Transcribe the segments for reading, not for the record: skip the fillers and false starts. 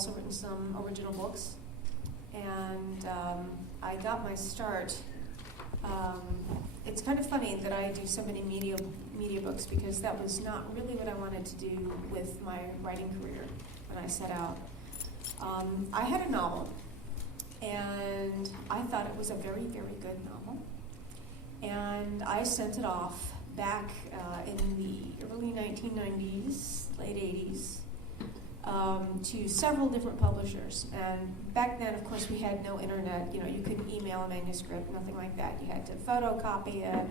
also written some original books. And I got my start. It's kind of funny that I do so many media books because that was not really what I wanted to do with my writing career when I set out. I had a novel, and I thought it was a very, very good novel. And I sent it off back in the early 1990s, late 80s, to several different publishers. And back then, of course, we had no internet. You couldn't email a manuscript, nothing like that. You had to photocopy it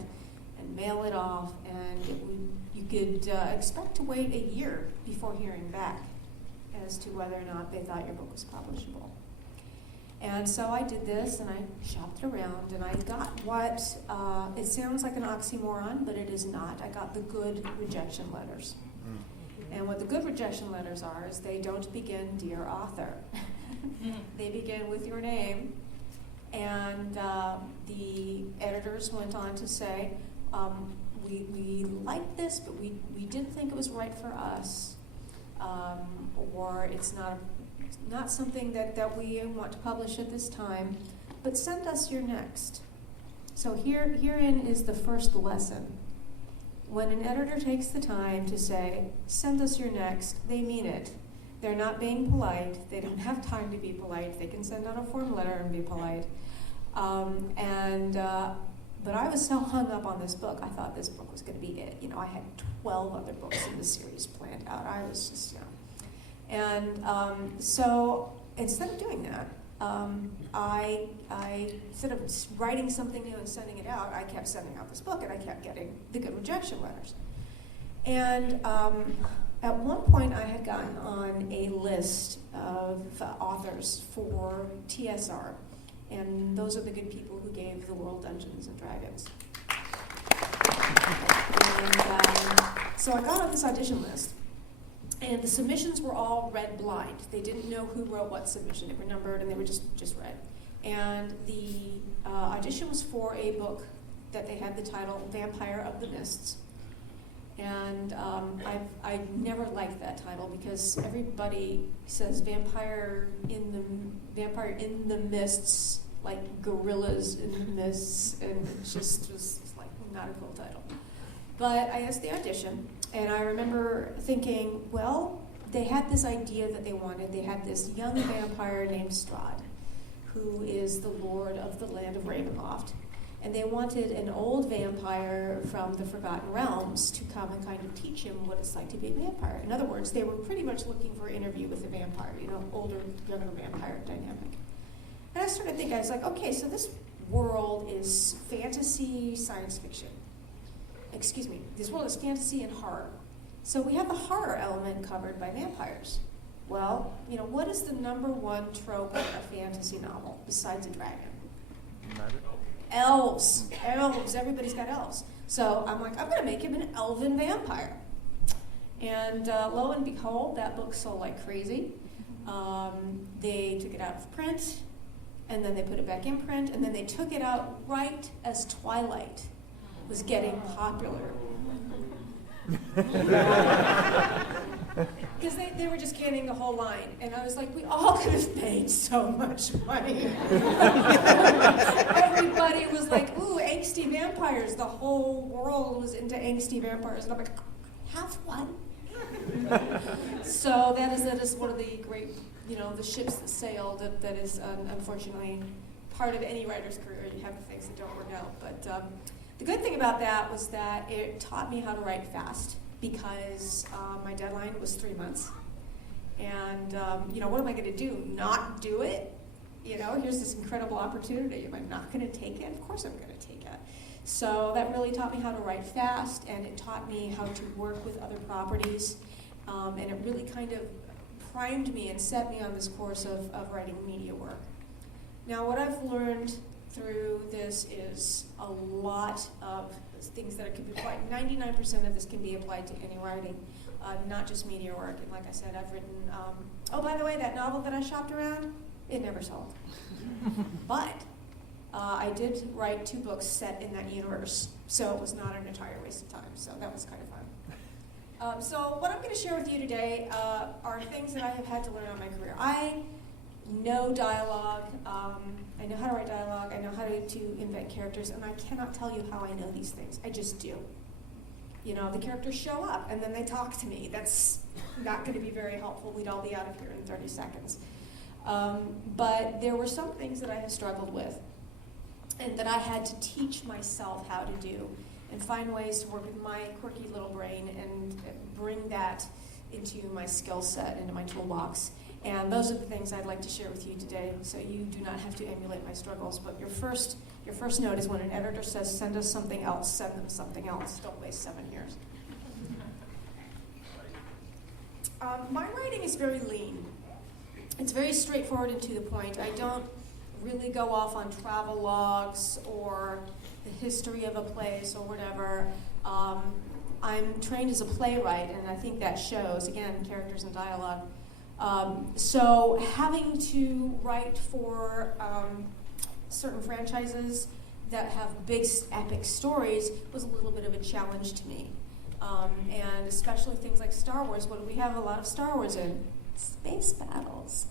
and mail it off, and you could expect to wait a year before hearing back as to whether or not they thought your book was publishable. And so I did this, and I shopped around, and I got what, it sounds like an oxymoron, but it is not. I got the good rejection letters. And what the good rejection letters are is they don't begin, "Dear author." They begin with your name. And the editors went on to say, we liked this, but we didn't think it was right for us. Or it's not something that we want to publish at this time, but send us your next. So herein is the first lesson. When an editor takes the time to say, send us your next, they mean it. They're not being polite. They don't have time to be polite. They can send out a form letter and be polite. But I was so hung up on this book. I thought this book was going to be it. I had 12 other books in the series planned out. I was just, And so instead of doing that, I instead of writing something new and sending it out, I kept sending out this book, and I kept getting the good rejection letters. And at one point, I had gotten on a list of authors for TSR, and those are the good people who gave the world Dungeons and Dragons. And so I got on this audition list. And the submissions were all read blind. They didn't know who wrote what submission. They were numbered, and they were just read. And the audition was for a book that they had the title Vampire of the Mists. And I never liked that title because everybody says vampire in the mists, like gorillas in the mists, and it just was like not a cool title. But I asked the audition. And I remember thinking, well, they had this idea that they wanted. They had this young vampire named Strahd, who is the lord of the land of Ravenloft. And they wanted an old vampire from the Forgotten Realms to come and kind of teach him what it's like to be a vampire. In other words, they were pretty much looking for an interview with a vampire, older, younger vampire dynamic. And I started thinking, I was like, okay, so this world is fantasy, science fiction. This world is fantasy and horror. So we have the horror element covered by vampires. Well, what is the number one trope in a fantasy novel besides a dragon? Elves. Everybody's got elves. So I'm like, I'm going to make him an elven vampire. And lo and behold, that book sold like crazy. They took it out of print, and then they put it back in print, and then they took it out right as Twilight was getting popular. Because they were just canning the whole line. And I was like, we all could have made so much money. Everybody was like, ooh, angsty vampires. The whole world was into angsty vampires. And I'm like, have one. So that is one of the great, the ships that sailed that is unfortunately part of any writer's career. You have things that don't work out. But the good thing about that was that it taught me how to write fast because my deadline was 3 months. And, what am I going to do? Not do it? Here's this incredible opportunity. Am I not going to take it? Of course I'm going to take it. So that really taught me how to write fast, and it taught me how to work with other properties. And it really kind of primed me and set me on this course of writing media work. Now, what I've learned through this is a lot of things that could be applied. 99% of this can be applied to any writing, not just media work. And like I said, I've written, by the way, that novel that I shopped around, it never sold. But I did write 2 books set in that universe, so it was not an entire waste of time. So that was kind of fun. So what I'm going to share with you today are things that I have had to learn on my career. I know dialogue. I know how to write dialogue. I know how to invent characters, and I cannot tell you how I know these things. I just do. You know, the characters show up, and then they talk to me. That's not going to be very helpful. We'd all be out of here in 30 seconds. But there were some things that I have struggled with, and that I had to teach myself how to do, and find ways to work with my quirky little brain and bring that into my skill set, into my toolbox. And those are the things I'd like to share with you today, so you do not have to emulate my struggles. But your first note is when an editor says, send us something else, send them something else. Don't waste 7 years. My writing is very lean. It's very straightforward and to the point. I don't really go off on travel logs or the history of a place or whatever. I'm trained as a playwright, and I think that shows, again, characters and dialogue. So having to write for certain franchises that have big epic stories was a little bit of a challenge to me. And especially things like Star Wars. What do we have a lot of Star Wars in? Space battles.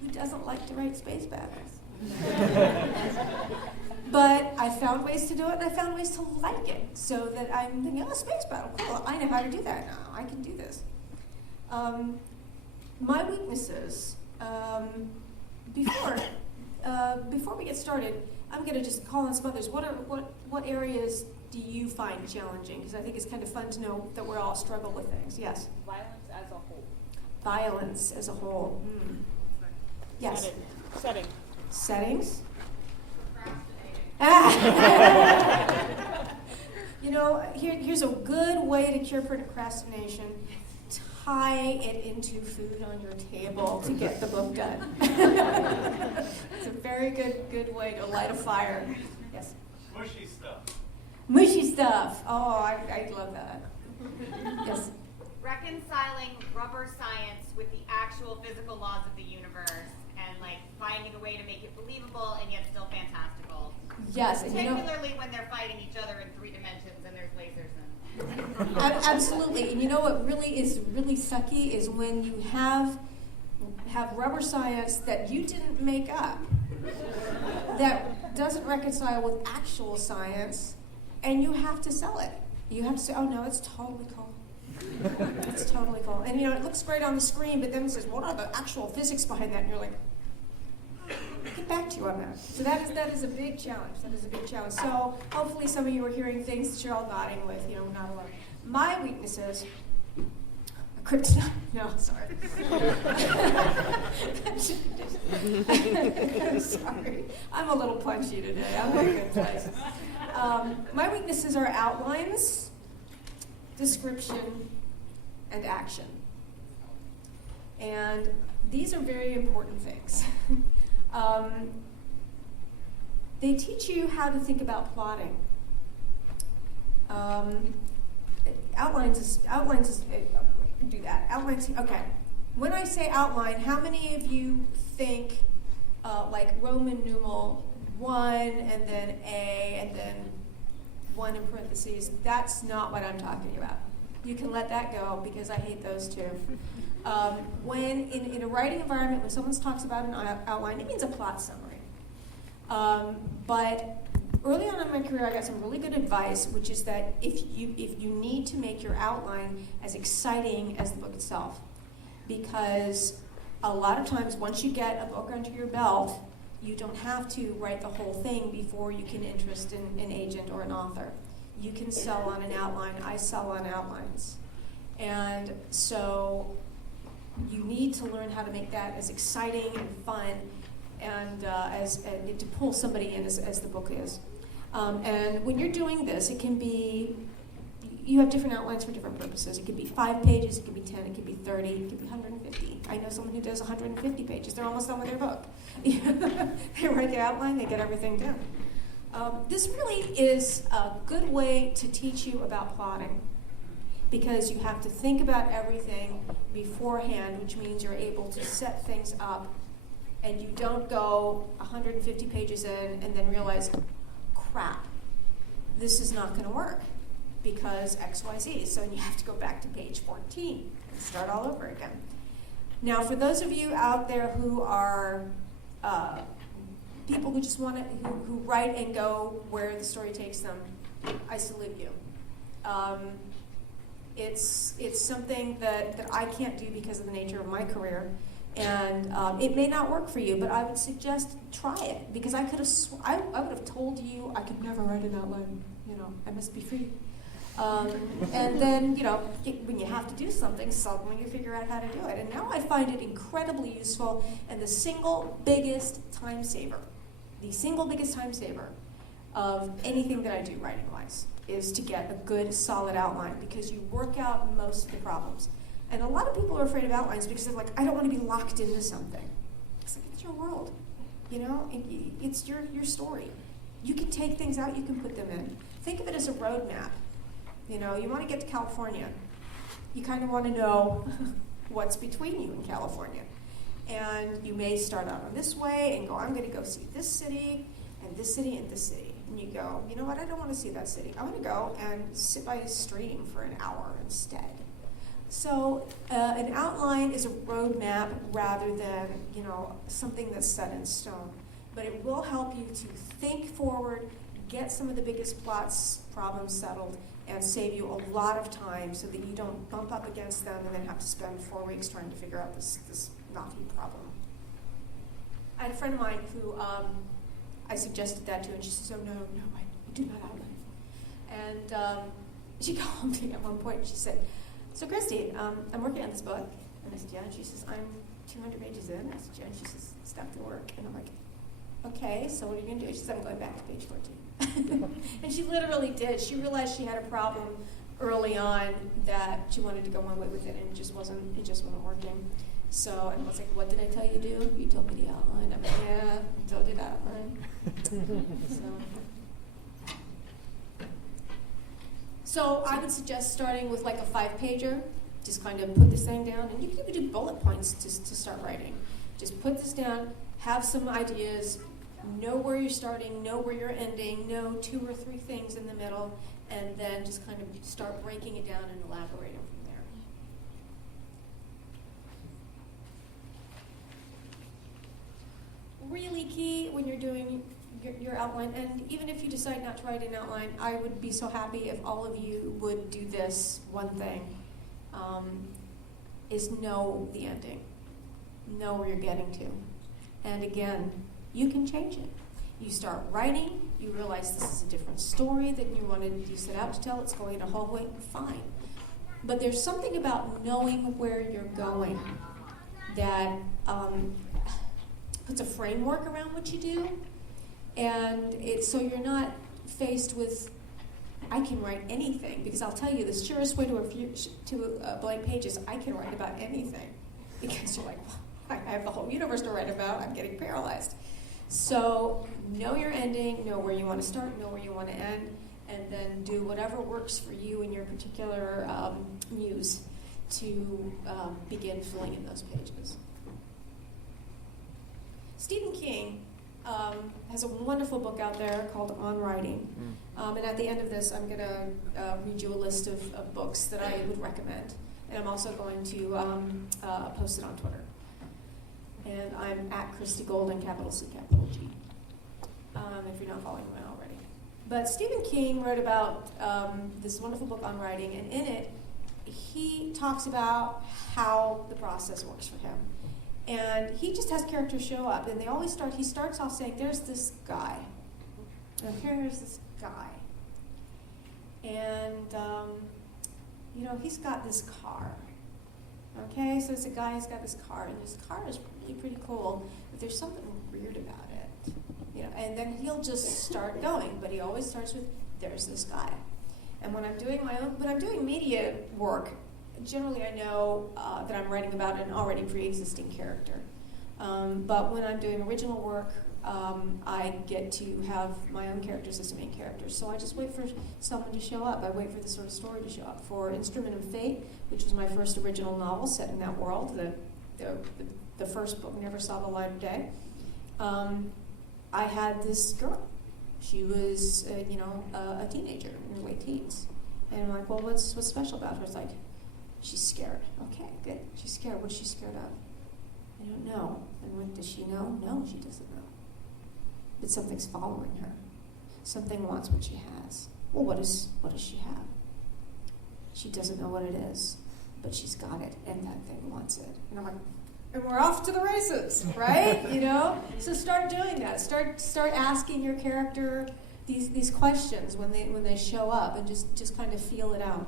Who doesn't like to write space battles? But I found ways to do it, and I found ways to like it, so that I'm thinking, oh, space battle, cool, I know how to do that now, I can do this. My weaknesses, before we get started, I'm going to just call on some others. What areas do you find challenging? Because I think it's kind of fun to know that we're all struggle with things. Yes? Violence as a whole. Violence as a whole. Yes? Settings? You know, here's a good way to cure procrastination. Tie it into food on your table to get the book done. It's a very good way to light a fire. Yes? Mushy stuff. Mushy stuff. Oh, I love that. Yes? Reconciling rubber science with the actual physical laws of the universe and like finding a way to make it believable and yet still fantastical. Yes. And particularly when they're fighting each other in 3 dimensions and there's lasers and absolutely. And you know what really is really sucky is when you have rubber science that you didn't make up, that doesn't reconcile with actual science, and you have to sell it. You have to say, oh no, it's totally cool. It's totally cool. And you know, it looks great on the screen, but then it says, what are the actual physics behind that? And you're like, I'll get back to you on that. So that is a big challenge. That is a big challenge. So hopefully some of you are hearing things that you're all nodding with, you know, not alone. My weaknesses, kryptonite. No, sorry. Sorry. I'm a little punchy today. I'm in a good place. My weaknesses are outlines, description, and action. And these are very important things. They teach you how to think about plotting. Outlines do that. Outlines, okay. When I say outline, how many of you think like Roman numeral 1 and then A and then 1 in parentheses? That's not what I'm talking about. You can let that go because I hate those too. When in a writing environment, when someone talks about an outline, it means a plot summary. But early on in my career, I got some really good advice, which is that if you need to make your outline as exciting as the book itself, because a lot of times once you get a book under your belt, you don't have to write the whole thing before you can interest in an agent or an author. You can sell on an outline. I sell on outlines. And so you need to learn how to make that as exciting and fun and to pull somebody in as the book is. And when you're doing this, it can be, you have different outlines for different purposes. It could be 5 pages, it could be 10, it could be 30, it could be 150. I know someone who does 150 pages. They're almost done with their book. They write the outline, they get everything done. This really is a good way to teach you about plotting, because you have to think about everything beforehand, which means you're able to set things up, and you don't go 150 pages in and then realize, crap, this is not going to work, because XYZ. So you have to go back to page 14 and start all over again. Now, for those of you out there who are people who just want to, who write and go where the story takes them, I salute you. It's something that I can't do because of the nature of my career, and it may not work for you, but I would suggest try it, because I could have I would have told you I could never write an outline. I must be free. And then, when you have to do something, suddenly you figure out how to do it. And now I find it incredibly useful, and the single biggest time saver of anything that I do writing-wise is to get a good, solid outline, because you work out most of the problems. And a lot of people are afraid of outlines because they're like, I don't want to be locked into something. It's like, it's your world, it's your story. You can take things out, you can put them in. Think of it as a roadmap. You want to get to California. You kind of want to know what's between you and California. And you may start out on this way and go, I'm going to go see this city and this city and this city. And you go, you know what, I don't want to see that city. I want to go and sit by a stream for an hour instead. So an outline is a roadmap rather than, something that's set in stone. But it will help you to think forward, get some of the biggest problems settled, and save you a lot of time so that you don't bump up against them and then have to spend 4 weeks trying to figure out this knotty problem. I had a friend of mine who I suggested that to, and she says, oh, no, I do not outline. And she called me at one point, and she said, so Christie, I'm working on this book. And I said, yeah. And she says, I'm 200 pages in. I said, yeah. And she says, it's not going to work. And I'm like, okay, so what are you going to do? She said, I'm going back to page 14. And she literally did. She realized she had a problem early on that she wanted to go one way with it, and it just wasn't working. So, and I was like, what did I tell you to do? You told me the outline. I'm like, yeah, I told you the outline. So I would suggest starting with like a 5-pager. Just kind of put this thing down, and you can even do bullet points to start writing. Just put this down, have some ideas, know where you're starting, know where you're ending, know 2 or 3 things in the middle, and then just kind of start breaking it down and elaborating from there. Really key when you're doing your outline, and even if you decide not to write an outline, I would be so happy if all of you would do this one thing, is know the ending. Know where you're getting to. And again, you can change it. You start writing, you realize this is a different story than you set out to tell, it's going in a whole way, fine. But there's something about knowing where you're going that puts a framework around what you do, and so you're not faced with, I can write anything, because I'll tell you, the surest way to a blank page is I can write about anything, because you're like, well, I have the whole universe to write about, I'm getting paralyzed. So know your ending, know where you want to start, know where you want to end, and then do whatever works for you in your particular muse to begin filling in those pages. Stephen King has a wonderful book out there called On Writing. And at the end of this, I'm going to read you a list of books that I would recommend. And I'm also going to post it on Twitter. And I'm at Christie Golden, capital C, capital G, if you're not following me already. But Stephen King wrote about this wonderful book on writing, and in it, he talks about how the process works for him. And he just has characters show up, and he starts off saying, there's this guy, and here's this guy. And, he's got this car. Okay, so it's a guy who's got this car, and this car is really pretty cool, but there's something weird about it. And then he'll just start going, but he always starts with, there's this guy. And when I'm doing media work, generally I know that I'm writing about an already pre-existing character. But when I'm doing original work, I get to have my own characters as the main characters. So I just wait for someone to show up. I wait for the sort of story to show up. For Instrument of Fate, which was my first original novel set in that world, the first book never saw the light of day, I had this girl. She was, a teenager in her late teens. And I'm like, well, what's special about her? It's like, she's scared. Okay, good. She's scared. What's she scared of? I don't know. And what does she know? No, she doesn't know. But something's following her. Something wants what she has. Well, what does she have? She doesn't know what it is, but she's got it, and that thing wants it. And I'm like, and we're off to the races, right? You know? So start doing that. Start asking your character these questions when they show up, and just kind of feel it out.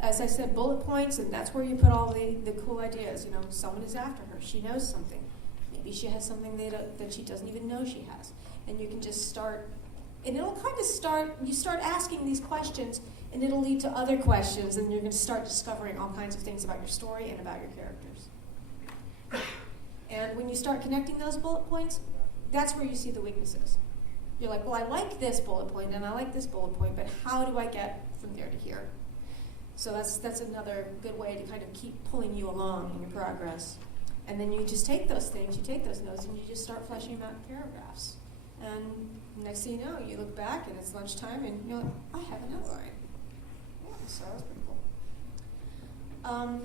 As I said, bullet points, and that's where you put all the cool ideas. You know, someone is after her. She knows something. Maybe she has something that she doesn't even know she has. And you can just start, and it'll kind of you start asking these questions, and it'll lead to other questions, and you're going to start discovering all kinds of things about your story and about your characters. And when you start connecting those bullet points, that's where you see the weaknesses. You're like, well, I like this bullet point, and I like this bullet point, but how do I get from there to here? So that's another good way to kind of keep pulling you along in your progress. And then you just take those things, you take those notes, and you just start fleshing them out in paragraphs. And next thing you know, you look back, and it's lunchtime, and you're like, I have an outline. Yeah, so that's pretty cool.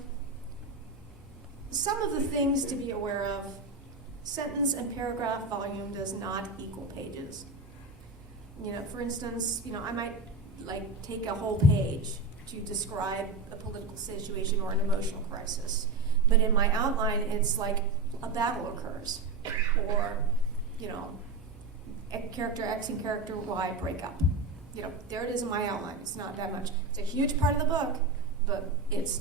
Some of the things to be aware of: sentence and paragraph volume does not equal pages. You know, for instance, I might take a whole page to describe a political situation or an emotional crisis. But in my outline, it's like a battle occurs, or, character X and character Y break up. There it is in my outline. It's not that much. It's a huge part of the book, but it's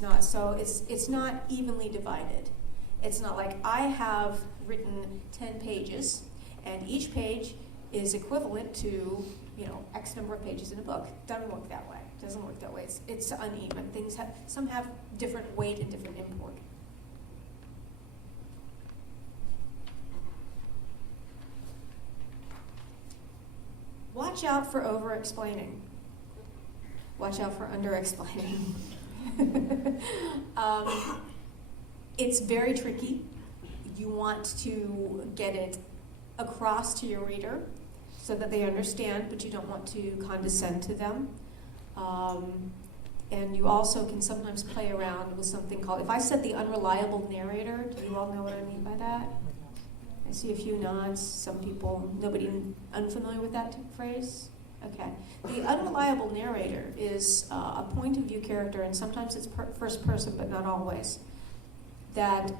not. So it's not evenly divided. It's not like I have written 10 pages, and each page is equivalent to X number of pages in a book. Doesn't work that way. It's uneven. Some have different weight and different import. Watch out for over-explaining. Watch out for under-explaining. It's very tricky. You want to get it across to your reader so that they understand, but you don't want to condescend to them. And you also can sometimes play around with something called, if I said the unreliable narrator, do you all know what I mean by that? I see a few nods. Some people, nobody unfamiliar with that phrase? Okay. The unreliable narrator is a point of view character, and sometimes it's first person, but not always. That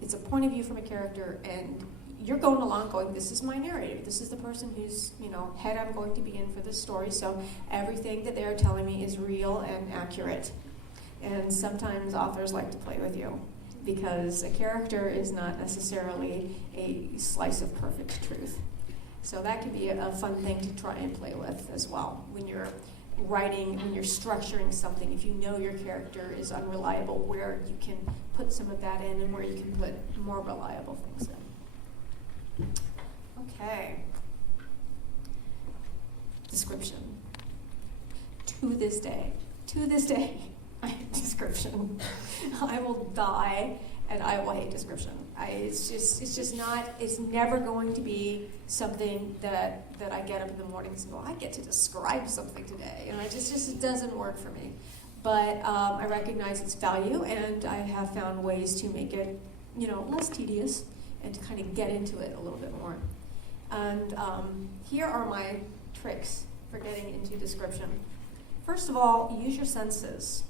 it's a point of view from a character, and you're going along going, this is my narrator. This is the person whose head I'm going to be in for this story, so everything that they're telling me is real and accurate. And sometimes authors like to play with you, because a character is not necessarily a slice of perfect truth. So that can be a fun thing to try and play with as well. When you're writing, when you're structuring something, if you know your character is unreliable, where you can put some of that in and where you can put more reliable things in. Okay. Description. To this day, description. I will die and I will hate description. It's never going to be something that I get up in the mornings and go, I get to describe something today. And it just doesn't work for me. But I recognize its value, and I have found ways to make it, less tedious and to kind of get into it a little bit more. And here are my tricks for getting into description. First of all, use your senses.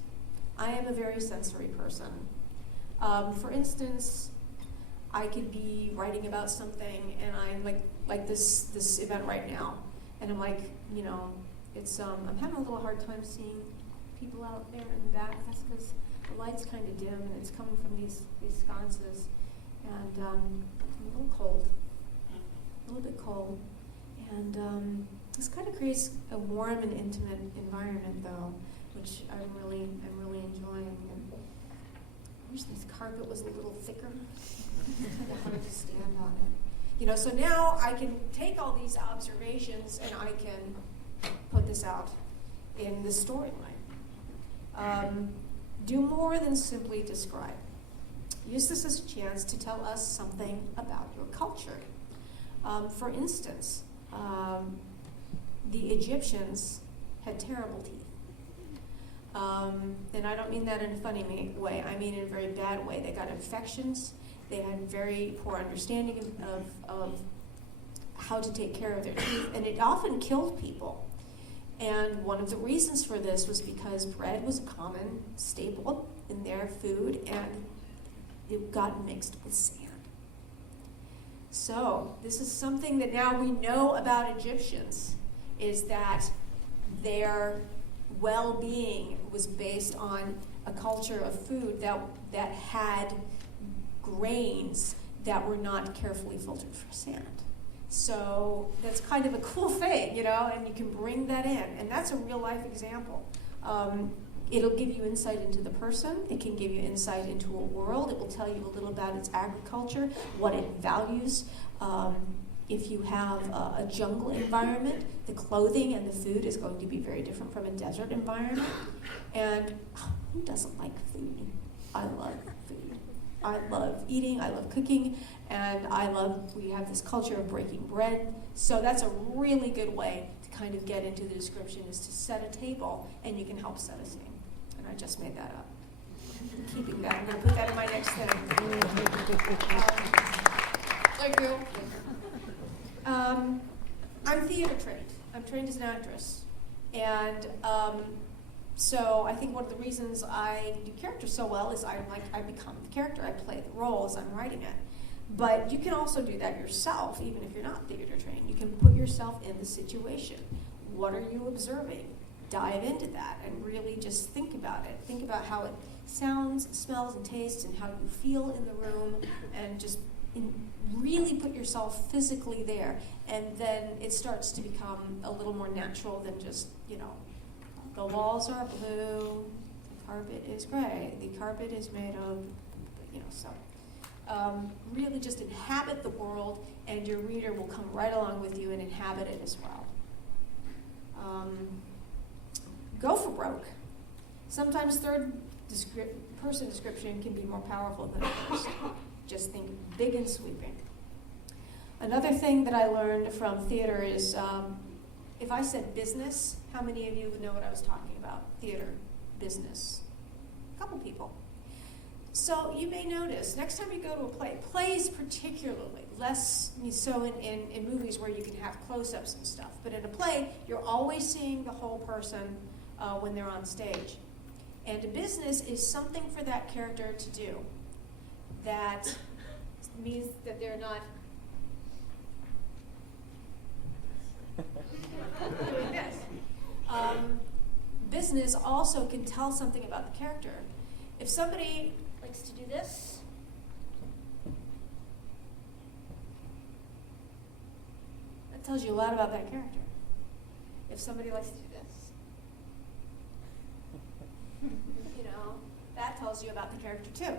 I am a very sensory person. For instance, I could be writing about something, and I'm like this event right now, and I'm like, it's I'm having a little hard time seeing people out there in the back. That's because the light's kind of dim, and it's coming from these sconces, and I'm a little bit cold, and this kind of creates a warm and intimate environment, though, which I'm really enjoying. And I wish this carpet was a little thicker. It's kind of hard to stand on it. So now I can take all these observations and I can put this out in the storyline. Do more than simply describe. Use this as a chance to tell us something about your culture. For instance, the Egyptians had terrible teeth. And I don't mean that in a funny way. I mean in a very bad way. They got infections. They had very poor understanding of how to take care of their teeth, and it often killed people. And one of the reasons for this was because bread was a common staple in their food, and it got mixed with sand. So this is something that now we know about Egyptians, is that their well-being was based on a culture of food that had grains that were not carefully filtered for sand. So that's kind of a cool thing, and you can bring that in. And that's a real-life example. It'll give you insight into the person. It can give you insight into a world. It will tell you a little about its agriculture, what it values. If you have a jungle environment, the clothing and the food is going to be very different from a desert environment. And who doesn't like food? I love food. I love eating, I love cooking, and we have this culture of breaking bread. So that's a really good way to kind of get into the description, is to set a table, and you can help set a scene. And I just made that up. I'm keeping that. I'm going to put that in my next thing. Thank you. I'm theater trained. I'm trained as an actress. And so I think one of the reasons I do characters so well is I become the character. I play the role as I'm writing it. But you can also do that yourself, even if you're not theater trained. You can put yourself in the situation. What are you observing? Dive into that and really just think about it. Think about how it sounds, smells, and tastes, and how you feel in the room, and just really put yourself physically there. And then it starts to become a little more natural than just, the walls are blue, the carpet is gray, the carpet is made of, so. Really just inhabit the world, and your reader will come right along with you and inhabit it as well. Go for broke. Sometimes third person description can be more powerful than first. Just think big and sweeping. Another thing that I learned from theater is if I said business, how many of you would know what I was talking about? Theater, business. A couple people. So you may notice, next time you go to a play, plays particularly, less so in movies where you can have close-ups and stuff, but in a play, you're always seeing the whole person when they're on stage. And a business is something for that character to do that means that they're not doing this. Business also can tell something about the character. If somebody likes to do this, that tells you a lot about that character. If somebody likes to do this, that tells you about the character too.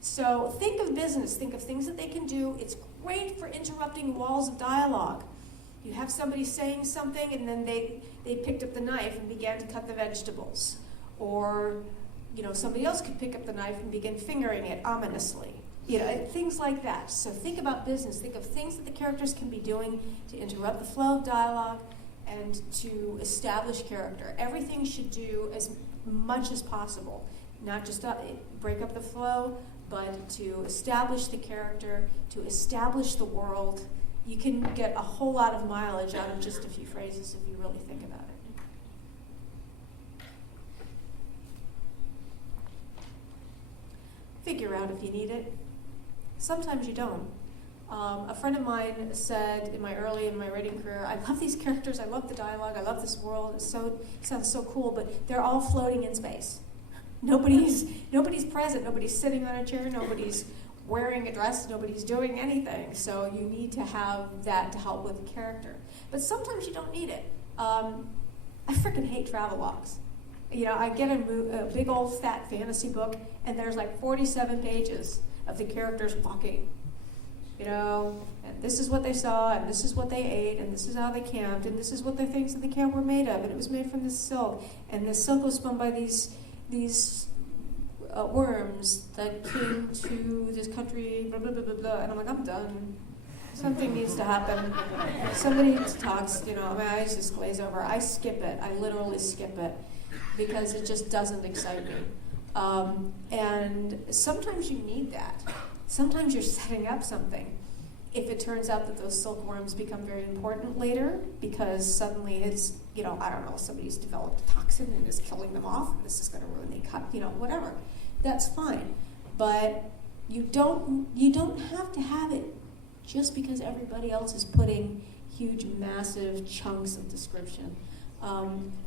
So think of business, think of things that they can do. It's great for interrupting walls of dialogue. You have somebody saying something, and then they picked up the knife and began to cut the vegetables. Or somebody else could pick up the knife and begin fingering it ominously. Things like that. So think about business. Think of things that the characters can be doing to interrupt the flow of dialogue and to establish character. Everything should do as much as possible. Not just break up the flow, but to establish the character, to establish the world. You can get a whole lot of mileage out of just a few phrases if you really think about it. Figure out if you need it. Sometimes you don't. A friend of mine said in my writing career, I love these characters, I love the dialogue, I love this world, it sounds so cool, but they're all floating in space. Nobody's present, nobody's sitting on a chair, nobody's wearing a dress, nobody's doing anything. So you need to have that to help with the character. But sometimes you don't need it. I freaking hate travelogues. I get a big old fat fantasy book, and there's like 47 pages of the characters walking. And this is what they saw, and this is what they ate, and this is how they camped, and this is what the things that the camp were made of, and it was made from this silk, and this silk was spun by these worms that came to this country, blah, blah, blah, blah, blah. And I'm like, I'm done. Something needs to happen. Somebody talks, my eyes just glaze over. I skip it. I literally skip it because it just doesn't excite me. And sometimes you need that. Sometimes you're setting up something. If it turns out that those silkworms become very important later because suddenly it's, I don't know, somebody's developed a toxin and is killing them off, and this is going to ruin the cut, whatever. That's fine. But you don't have to have it just because everybody else is putting huge, massive chunks of description.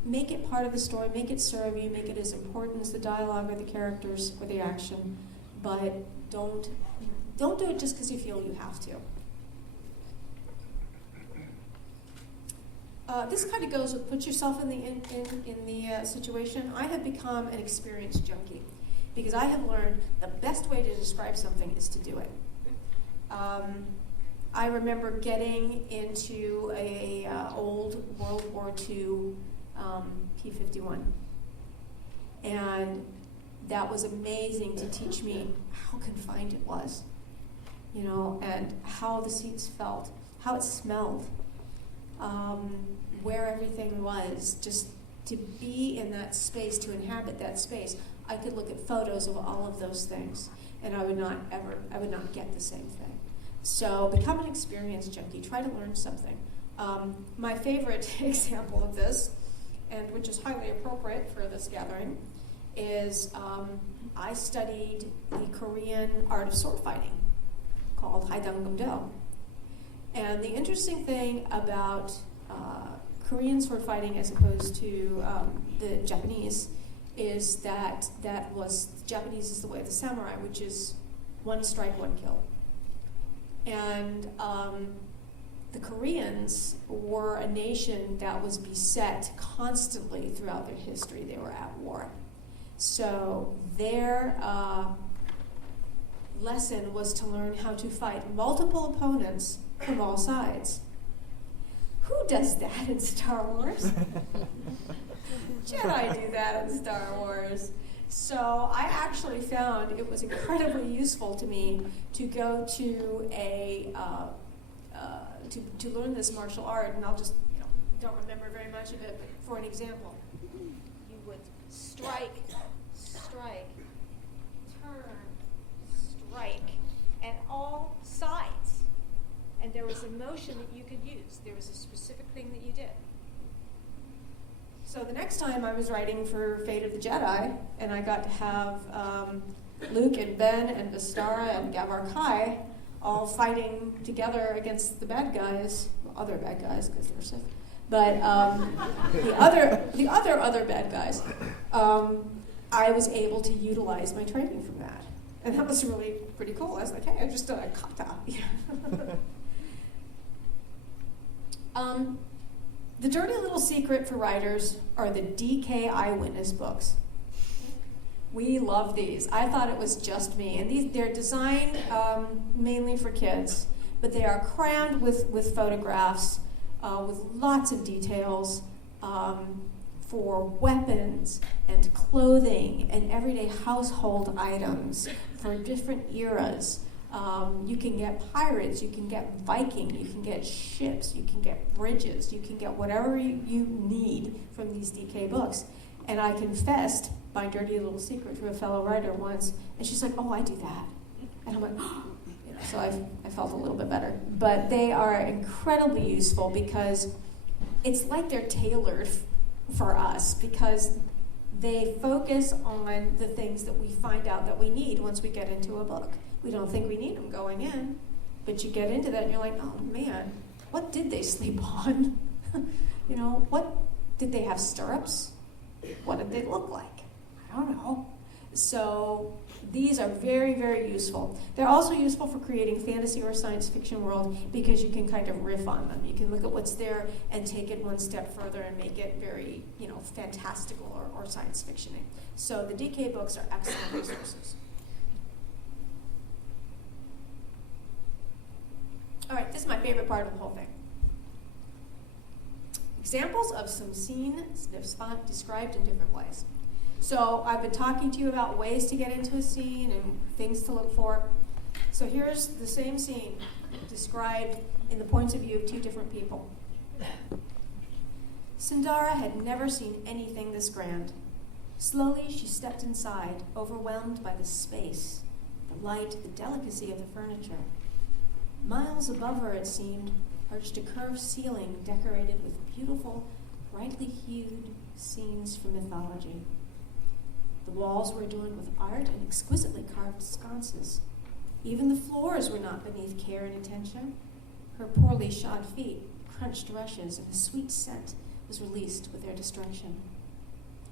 Make it part of the story, make it serve you, make it as important as the dialogue or the characters or the action, but don't do it just because you feel you have to. This kind of goes with put yourself in the situation. I have become an experienced junkie because I have learned the best way to describe something is to do it. I remember getting into a old World War II P-51, and that was amazing to teach me how confined it was, and how the seats felt, how it smelled, where everything was, just to be in that space, to inhabit that space. I could look at photos of all of those things, and I would not get the same thing. So become an experienced junkie. Try to learn something. My favorite example of this, and which is highly appropriate for this gathering, is I studied the Korean art of sword fighting called Haidangumdo. And the interesting thing about Korean sword fighting as opposed to the Japanese is that Japanese is the way of the samurai, which is one strike, one kill. And the Koreans were a nation that was beset constantly throughout their history. They were at war. So their lesson was to learn how to fight multiple opponents from all sides. Who does that in Star Wars? Jedi do that in Star Wars. So I actually found it was incredibly useful to me to go to to learn this martial art, and I'll just don't remember very much of it, but for an example, you would strike, turn, strike, at all sides, and there was a motion that you could use. There was a specific thing that you did. So the next time I was writing for Fate of the Jedi, and I got to have Luke and Ben and Astara and Gavar Kai all fighting together against the bad guys, other bad guys because they're Sith, but the other bad guys, I was able to utilize my training from that, and that was really pretty cool. I was like, hey, I just did a kata. The dirty little secret for writers are the DK Eyewitness books. We love these. I thought it was just me. And they're designed mainly for kids, but they are crammed with photographs, with lots of details for weapons and clothing and everyday household items for different eras. You can get pirates, you can get Viking, you can get ships, you can get bridges, you can get whatever you need from these DK books. And I confessed my dirty little secret to a fellow writer once, and she's like, oh, I do that. And I'm like, oh. So I felt a little bit better. But they are incredibly useful because it's like they're tailored for us, because they focus on the things that we find out that we need once we get into a book. We don't think we need them going in, but you get into that and you're like, oh man, what did they sleep on? What did they have stirrups? What did they look like? I don't know. So these are very, very useful. They're also useful for creating fantasy or science fiction world because you can kind of riff on them. You can look at what's there and take it one step further and make it very, fantastical or science fiction-y. So the DK books are excellent resources. All right, this is my favorite part of the whole thing. Examples of some scenes described in different ways. So I've been talking to you about ways to get into a scene and things to look for. So here's the same scene described in the points of view of two different people. Sundara had never seen anything this grand. Slowly, she stepped inside, overwhelmed by the space, the light, the delicacy of the furniture. Miles above her, it seemed, arched a curved ceiling decorated with beautiful, brightly hued scenes from mythology. The walls were adorned with art and exquisitely carved sconces. Even the floors were not beneath care and attention. Her poorly shod feet crunched rushes, and a sweet scent was released with their destruction.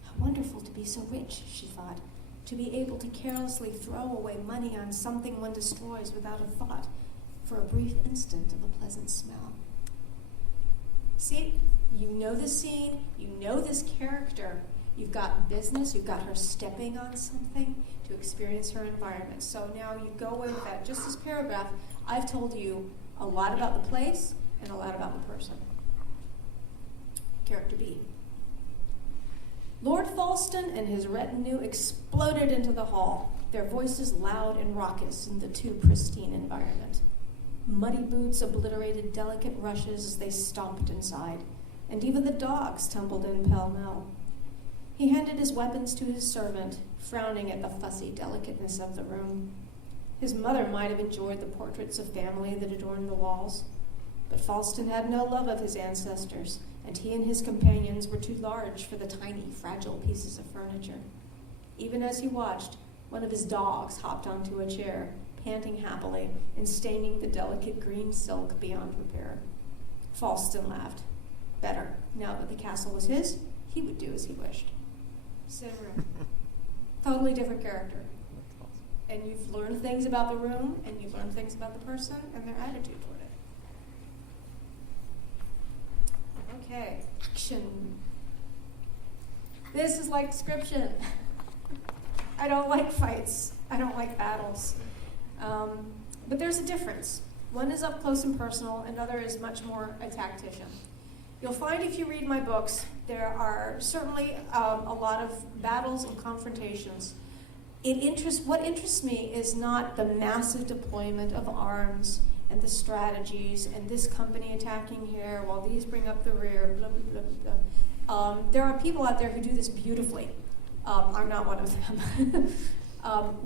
How wonderful to be so rich, she thought, to be able to carelessly throw away money on something one destroys without a thought for a brief instant of a pleasant smell. See, you know the scene, you know this character. You've got business, you've got her stepping on something to experience her environment. So now you go away with that. Just this paragraph, I've told you a lot about the place and a lot about the person. Character B. Lord Falston and his retinue exploded into the hall, their voices loud and raucous in the too pristine environment. Muddy boots obliterated delicate rushes as they stomped inside, and even the dogs tumbled in pell-mell. He handed his weapons to his servant, frowning at the fussy delicateness of the room. His mother might have enjoyed the portraits of family that adorned the walls, but Falston had no love of his ancestors, and he and his companions were too large for the tiny, fragile pieces of furniture. Even as he watched, one of his dogs hopped onto a chair, panting happily and staining the delicate green silk beyond repair. Falston laughed. Better. Now that the castle was his, he would do as he wished. Same room. Totally different character. And you've learned things about the room, and you've learned things about the person and their attitude toward it. Okay, action. This is like description. I don't like fights. I don't like battles. But there's a difference. One is up close and personal, another is much more a tactician. You'll find if you read my books, there are certainly a lot of battles and confrontations. What interests me is not the massive deployment of arms and the strategies and this company attacking here while these bring up the rear, blah, blah, blah, blah. There are people out there who do this beautifully. I'm not one of them.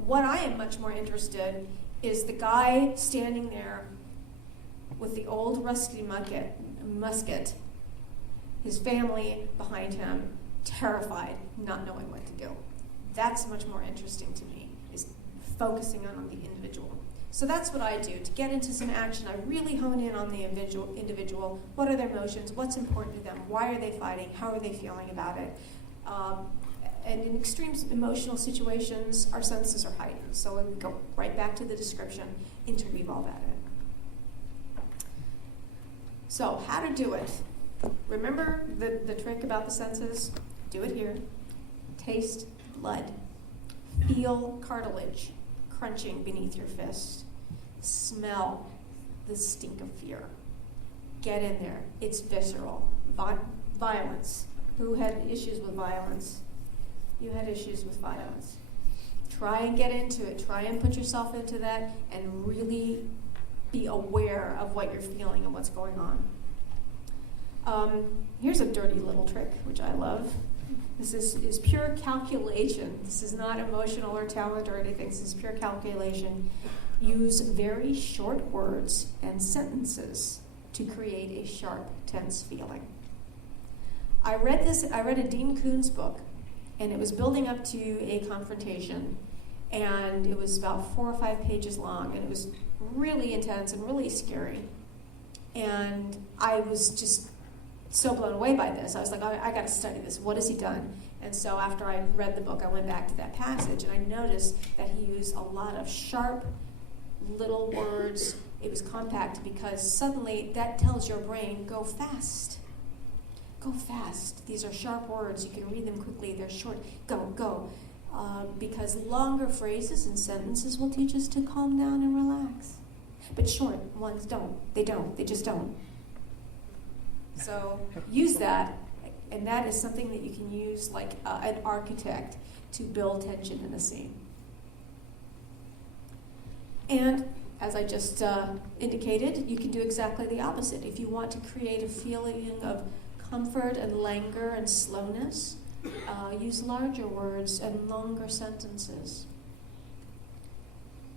What I am much more interested is the guy standing there with the old rusty musket, his family behind him, terrified, not knowing what to do. That's much more interesting to me, is focusing on the individual. So that's what I do. To get into some action, I really hone in on the individual. What are their emotions? What's important to them? Why are they fighting? How are they feeling about it? And in extreme emotional situations, our senses are heightened. So we go right back to the description, interweave all that in. So how to do it. Remember the trick about the senses? Do it here. Taste blood. Feel cartilage crunching beneath your fist. Smell the stink of fear. Get in there. It's visceral. Violence. Who had issues with violence? You had issues with violence. Try and get into it. Try and put yourself into that and really be aware of what you're feeling and what's going on. Here's a dirty little trick, which I love. This is pure calculation. This is not emotional or talent or anything. This is pure calculation. Use very short words and sentences to create a sharp, tense feeling. I read a Dean Koontz book, and it was building up to a confrontation, and it was about 4 or 5 pages long, and it was really intense and really scary. And I was just so blown away by this. I was like, I got to study this. What has he done? And so after I read the book, I went back to that passage, and I noticed that he used a lot of sharp little words. It was compact because suddenly that tells your brain, go fast. Go fast. These are sharp words. You can read them quickly. They're short. Go. Because longer phrases and sentences will teach us to calm down and relax. But short ones don't. They don't. They just don't. So use that, and that is something that you can use like an architect to build tension in a scene. And as I just indicated, you can do exactly the opposite. If you want to create a feeling of comfort and languor and slowness, use larger words and longer sentences.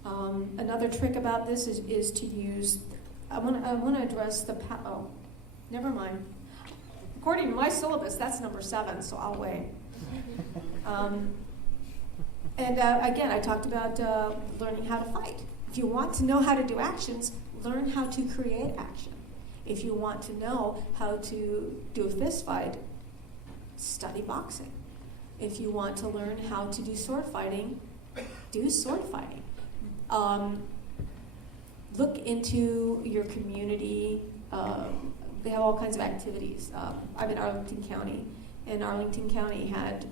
Another trick about this is to use, I want to address the, never mind. According to my syllabus, that's number 7, so I'll wait. Again, I talked about learning how to fight. If you want to know how to do actions, learn how to create action. If you want to know how to do a fist fight, study boxing. If you want to learn how to do sword fighting, do sword fighting. Look into your community. They have all kinds of activities. I'm in Arlington County, and Arlington County had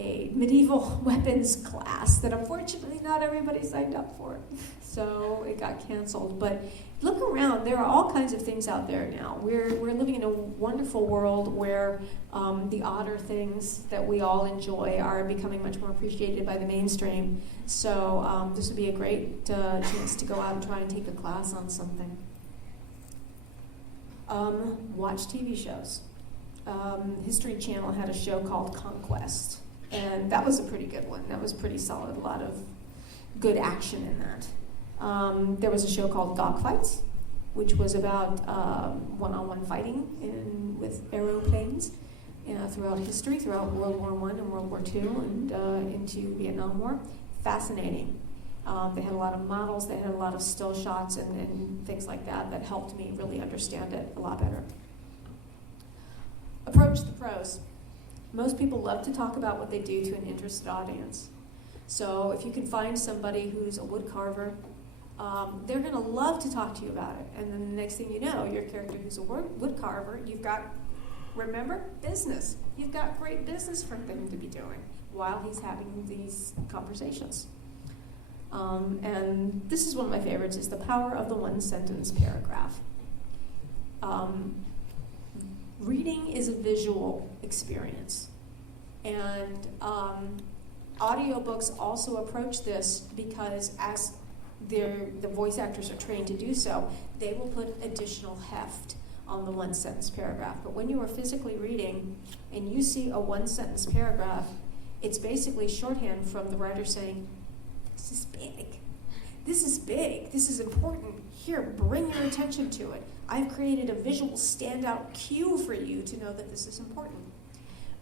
a medieval weapons class that unfortunately not everybody signed up for, so it got canceled. But look around, there are all kinds of things out there now. We're living in a wonderful world where the odder things that we all enjoy are becoming much more appreciated by the mainstream. So this would be a great chance to go out and try and take a class on something. Watch TV shows. History Channel had a show called Conquest, and that was a pretty good one. That was pretty solid, a lot of good action in that. There was a show called Dogfights, which was about one-on-one fighting with aeroplanes throughout history, throughout World War I and World War II, and into Vietnam War. Fascinating. They had a lot of models, they had a lot of still shots and things like that helped me really understand it a lot better. Approach the pros. Most people love to talk about what they do to an interested audience. So if you can find somebody who's a wood carver, they're going to love to talk to you about it. And then the next thing you know, your character who's a wood carver, you've got, remember, business. You've got great business for him to be doing while he's having these conversations. And this is one of my favorites, is the power of the one-sentence paragraph. Reading is a visual experience. And audiobooks also approach this because as the voice actors are trained to do so, they will put additional heft on the one-sentence paragraph. But when you are physically reading and you see a one-sentence paragraph, it's basically shorthand from the writer saying, this is big. This is big. This is important. Here, bring your attention to it. I've created a visual standout cue for you to know that this is important.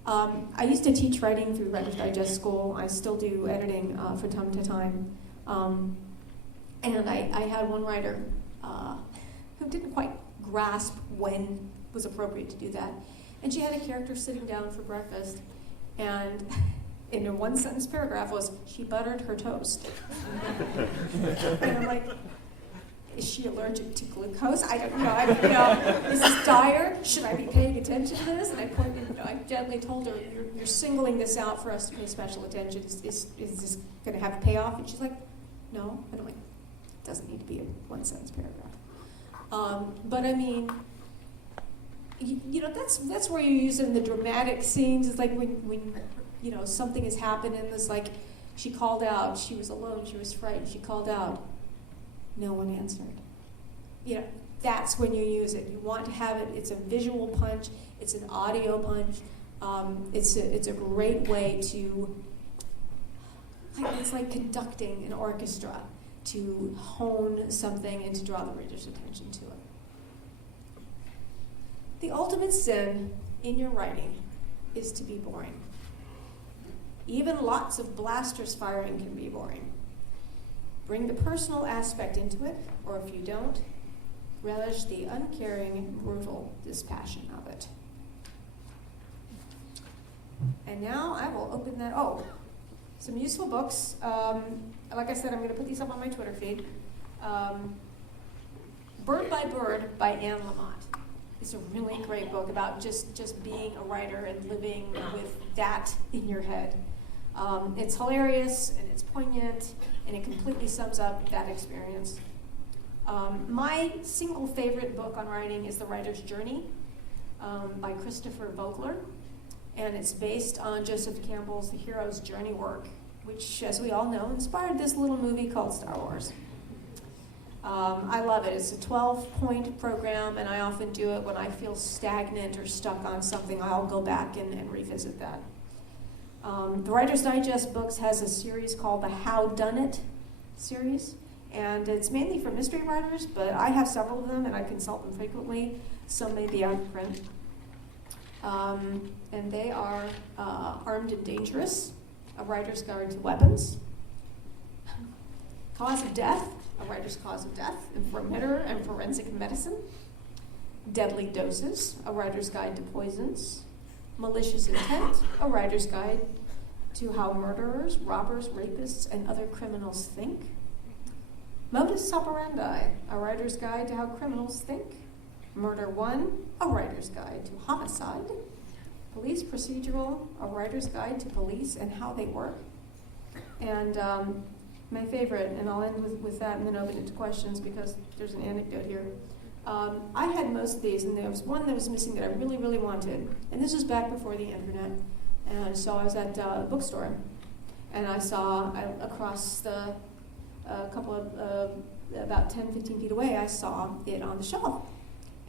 I used to teach writing through Writer's Digest School. I still do editing from time to time. And I had one writer who didn't quite grasp when it was appropriate to do that. And she had a character sitting down for breakfast, and in her one-sentence paragraph was, she buttered her toast. And I'm like, is she allergic to glucose? I don't know. Is this dire? Should I be paying attention to this? And I gently told her, you're singling this out for us to pay special attention. Is this going to have a payoff? And she's like, no. And I'm like, it doesn't need to be a one-sentence paragraph. But I mean, that's where you use it in the dramatic scenes. It's like when something has happened and it's like, she called out, she was alone, she was frightened, she called out, no one answered. That's when you use it. You want to have it, it's a visual punch, it's an audio punch, it's a great way to, it's like conducting an orchestra, to hone something and to draw the reader's attention to it. The ultimate sin in your writing is to be boring. Even lots of blasters firing can be boring. Bring the personal aspect into it, or if you don't, relish the uncaring, brutal dispassion of it. And now I will open that. Some useful books. Like I said, I'm going to put these up on my Twitter feed. Bird by Bird by Anne Lamott. It's a really great book about just being a writer and living with that in your head. It's hilarious and it's poignant and it completely sums up that experience. My single favorite book on writing is The Writer's Journey by Christopher Vogler, and it's based on Joseph Campbell's The Hero's Journey work, which, as we all know, inspired this little movie called Star Wars. I love it. It's a 12-point program, and I often do it when I feel stagnant or stuck on something. I'll go back and revisit that. The Writer's Digest books has a series called the How Done It series, and it's mainly for mystery writers, but I have several of them, and I consult them frequently. Some may be out of print. And they are Armed and Dangerous, A Writer's Guide to Weapons, Cause of Death, A Writer's Cause of Death, Informator and Forensic Medicine, Deadly Doses, A Writer's Guide to Poisons, Malicious Intent, A Writer's Guide to How Murderers, Robbers, Rapists, and Other Criminals Think, Modus Operandi, A Writer's Guide to How Criminals Think, Murder 1, A Writer's Guide to Homicide, Police Procedural, A Writer's Guide to Police and How They Work, and my favorite, and I'll end with that and then open it to questions because there's an anecdote here. I had most of these, and there was one that was missing that I really, really wanted. And this was back before the internet. And so I was at a bookstore, and I saw across the couple of, about 10, 15 feet away, I saw it on the shelf.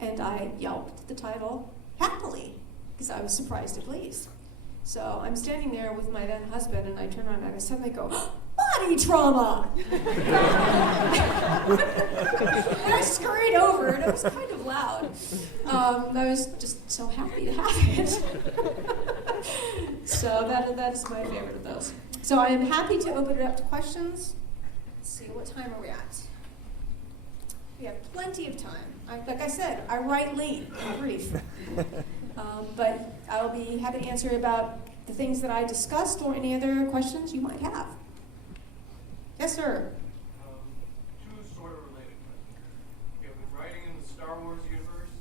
And I yelped the title happily, because I was surprised and pleased. So I'm standing there with my then husband, and I turn around and I suddenly go, body trauma! And I scurried over, and it was kind of loud. I was just so happy to have it. So that is my favorite of those. So I am happy to open it up to questions. Let's see, what time are we at? We have plenty of time. Like I said, I write lean and brief. But I'll be happy to answer about the things that I discussed or any other questions you might have. Yes, sir. Two sort of related questions. You have been writing in the Star Wars universe.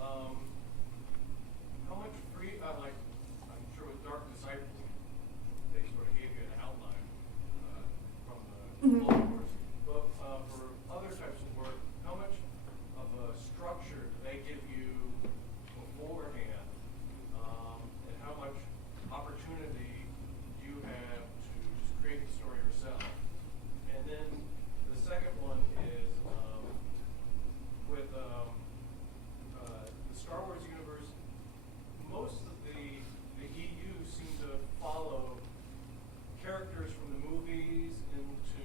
How much free, like, I'm sure with Dark Disciple, they sort of gave you an outline from the Clone Wars. But for other types of work, how much of a structure do they give you beforehand? And how much opportunity do you have to just create the story yourself? And then the second one is with the Star Wars universe, most of the EU seem to follow characters from the movies into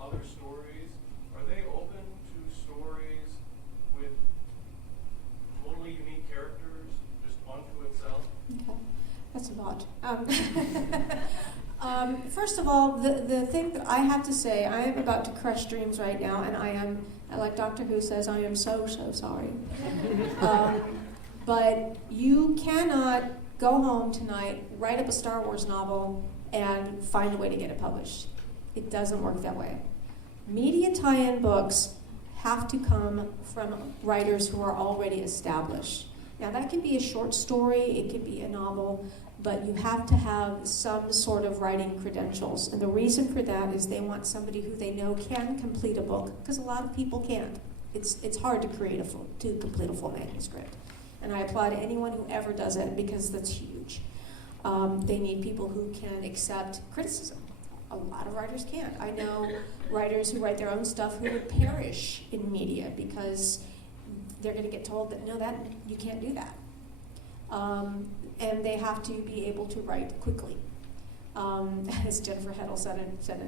other stories. Are they open to stories with totally unique characters, just onto itself? Okay, that's a lot. First of all, the thing that I have to say, I am about to crush dreams right now, and I am, like Doctor Who says, I am so sorry. But you cannot go home tonight, write up a Star Wars novel, and find a way to get it published. It doesn't work that way. Media tie-in books have to come from writers who are already established. Now, that can be a short story, it can be a novel, but you have to have some sort of writing credentials. And the reason for that is they want somebody who they know can complete a book, because a lot of people can't. It's hard to complete a full manuscript. And I applaud anyone who ever does it, because that's huge. They need people who can accept criticism. A lot of writers can't. I know writers who write their own stuff who would perish in media because they're going to get told that, no, that you can't do that. And they have to be able to write quickly, as Jennifer Heddle said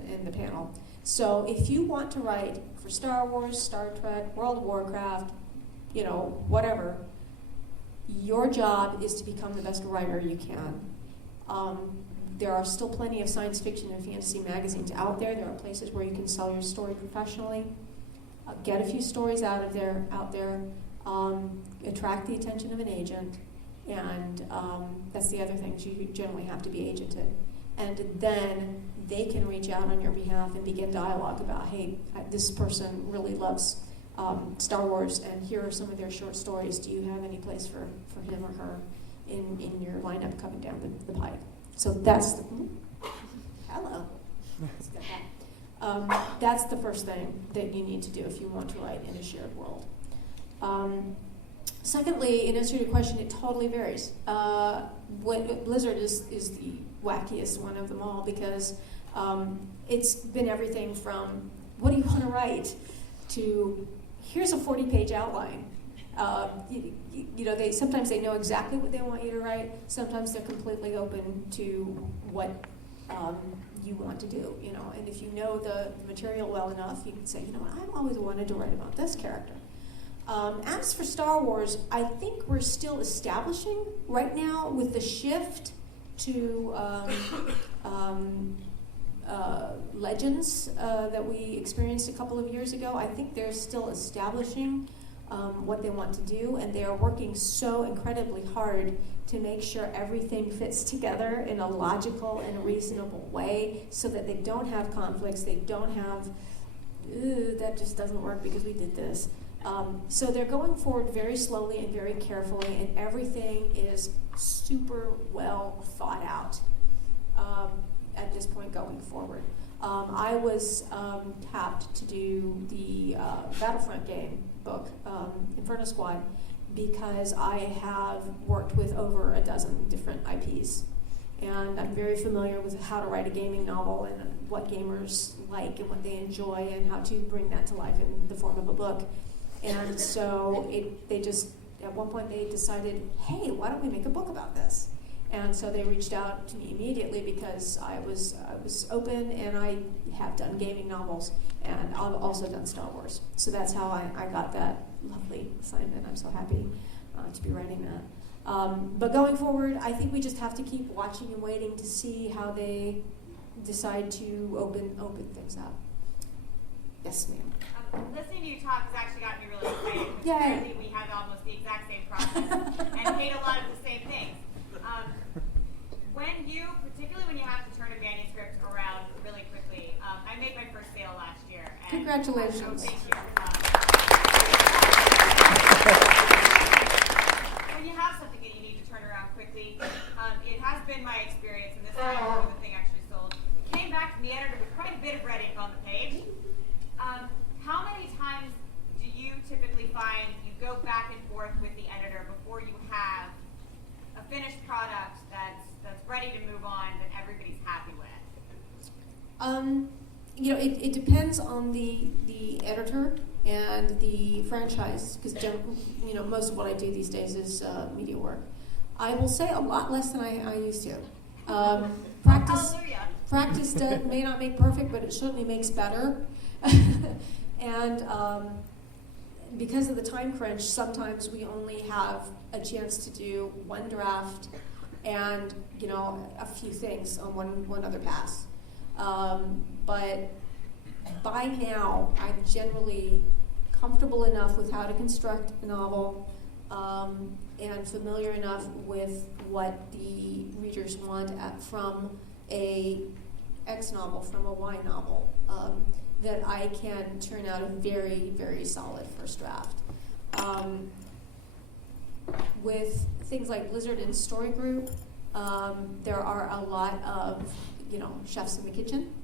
in the panel. So if you want to write for Star Wars, Star Trek, World of Warcraft, whatever, your job is to become the best writer you can. There are still plenty of science fiction and fantasy magazines out there. There are places where you can sell your story professionally. Get a few stories out there, attract the attention of an agent, and that's the other thing. You generally have to be agented. And then they can reach out on your behalf and begin dialogue about, hey, this person really loves Star Wars, and here are some of their short stories. Do you have any place for him or her in your lineup coming down the pipe? So that's the, hello. That's the first thing that you need to do if you want to write in a shared world. Secondly, in answer to your question, it totally varies. Blizzard is the wackiest one of them all, because it's been everything from what do you want to write to here's a 40-page outline. Sometimes they know exactly what they want you to write. Sometimes they're completely open to what you want to do, and if you know the material well enough, you can say, I've always wanted to write about this character. As for Star Wars, I think we're still establishing right now with the shift to Legends that we experienced a couple of years ago. I think they're still establishing what they want to do, and they are working so incredibly hard to make sure everything fits together in a logical and reasonable way so that they don't have conflicts, they don't have, that just doesn't work because we did this. So they're going forward very slowly and very carefully, and everything is super well thought out at this point going forward. I was tapped to do the Battlefront game book, Inferno Squad, because I have worked with over a dozen different IPs. And I'm very familiar with how to write a gaming novel and what gamers like and what they enjoy and how to bring that to life in the form of a book. And so they just, at one point they decided, hey, why don't we make a book about this? And so they reached out to me immediately because I was open, and I have done gaming novels, and I've also done Star Wars. So that's how I got that lovely assignment. I'm so happy to be writing that. But going forward, I think we just have to keep watching and waiting to see how they decide to open things up. Yes, ma'am. Listening to you talk has actually gotten me really excited. Yay. Apparently we had almost the exact same process and hate a lot of the same things. Particularly when you have to turn a manuscript around really quickly, I made my first sale last year. And Congratulations. Oh, thank you. When you have something that you need to turn around quickly, it has been my experience, and this time where the thing actually sold. It came back to the editor with quite a bit of red ink on the page. How many times do you typically find you go back and forth with the editor before you have a finished product that's ready to move on that everybody's happy with? It depends on the editor and the franchise, because most of what I do these days is media work. I will say a lot less than I used to. Practice may not make perfect, but it certainly makes better. And because of the time crunch, sometimes we only have a chance to do one draft and a few things on one other pass. But by now, I'm generally comfortable enough with how to construct a novel and familiar enough with what the readers want from a X novel, from a Y novel, that I can turn out a very, very solid first draft. With things like Blizzard and Story Group, there are a lot of chefs in the kitchen,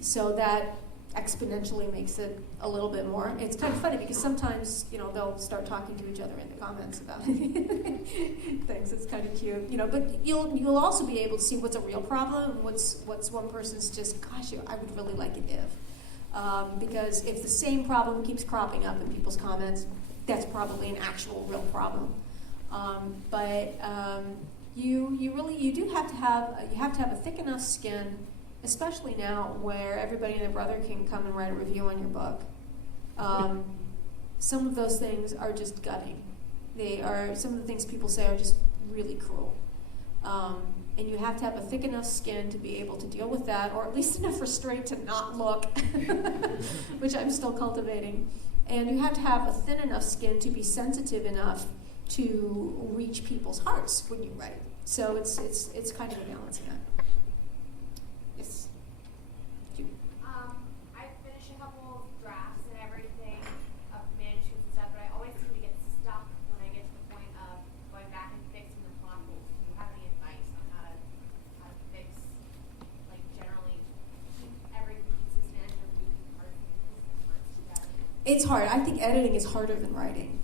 so that exponentially makes it a little bit more. It's kind of funny because sometimes they'll start talking to each other in the comments about things. It's kind of cute, But you'll also be able to see what's a real problem and what's one person's just, gosh, I would really like it if. Because if the same problem keeps cropping up in people's comments, that's probably an actual real problem. But you do have to have a thick enough skin, especially now where everybody and their brother can come and write a review on your book. Some of those things are just gutting. Some of the things people say are just really cruel. And you have to have a thick enough skin to be able to deal with that, or at least enough restraint to not look, which I'm still cultivating. And you have to have a thin enough skin to be sensitive enough to reach people's hearts when you write. So it's kind of a balancing act. Yes. I finish a couple drafts and everything of manuscripts and stuff, but I always seem to get stuck when I get to the point of going back and fixing the plot holes. Do you have any advice on how to fix, like, generally keep everything consistent or maybe part of the parts together? It's hard. I think editing is harder than writing.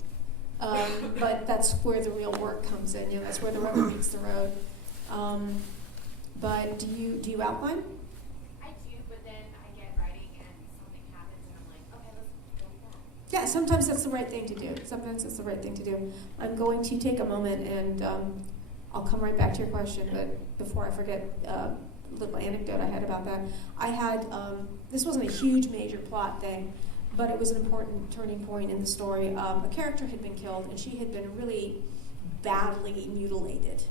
But that's where the real work comes in. That's where the rubber meets the road. But do you outline? I do, but then I get writing and something happens and I'm like, okay, let's sometimes that's the right thing to do. I'm going to take a moment and I'll come right back to your question, but before I forget, a little anecdote I had about that. I had, this wasn't a huge major plot thing, but it was an important turning point in the story. A character had been killed, and she had been really badly mutilated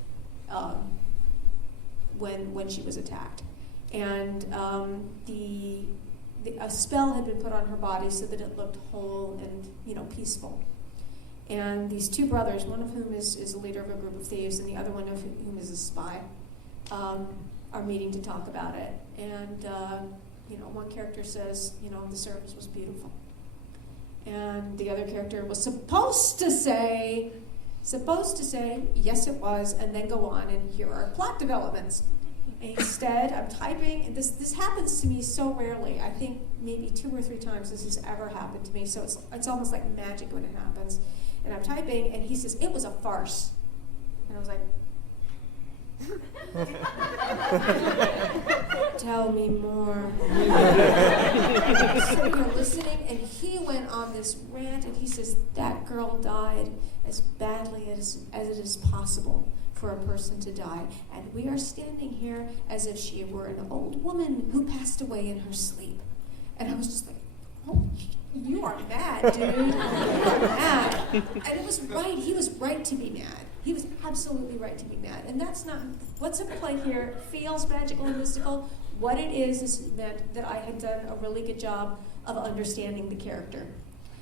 when she was attacked. And a spell had been put on her body so that it looked whole and peaceful. And these two brothers, one of whom is the leader of a group of thieves, and the other one of whom is a spy, are meeting to talk about it. And one character says, the service was beautiful, and the other character was supposed to say, yes, it was, and then go on, and here are plot developments. And instead, I'm typing, and this happens to me so rarely. I think maybe 2 or 3 times this has ever happened to me, so it's almost like magic when it happens. And I'm typing, and he says, it was a farce. And I was like, tell me more. So you're listening, and he went on this rant, and he says, that girl died as badly as it is possible for a person to die. And we are standing here as if she were an old woman who passed away in her sleep. And I was just like, oh, you are mad, dude. You are mad. And it was right. He was right to be mad. He was absolutely right to be mad. And that's not, what's at play here feels magical and mystical. What it is meant that I had done a really good job of understanding the character.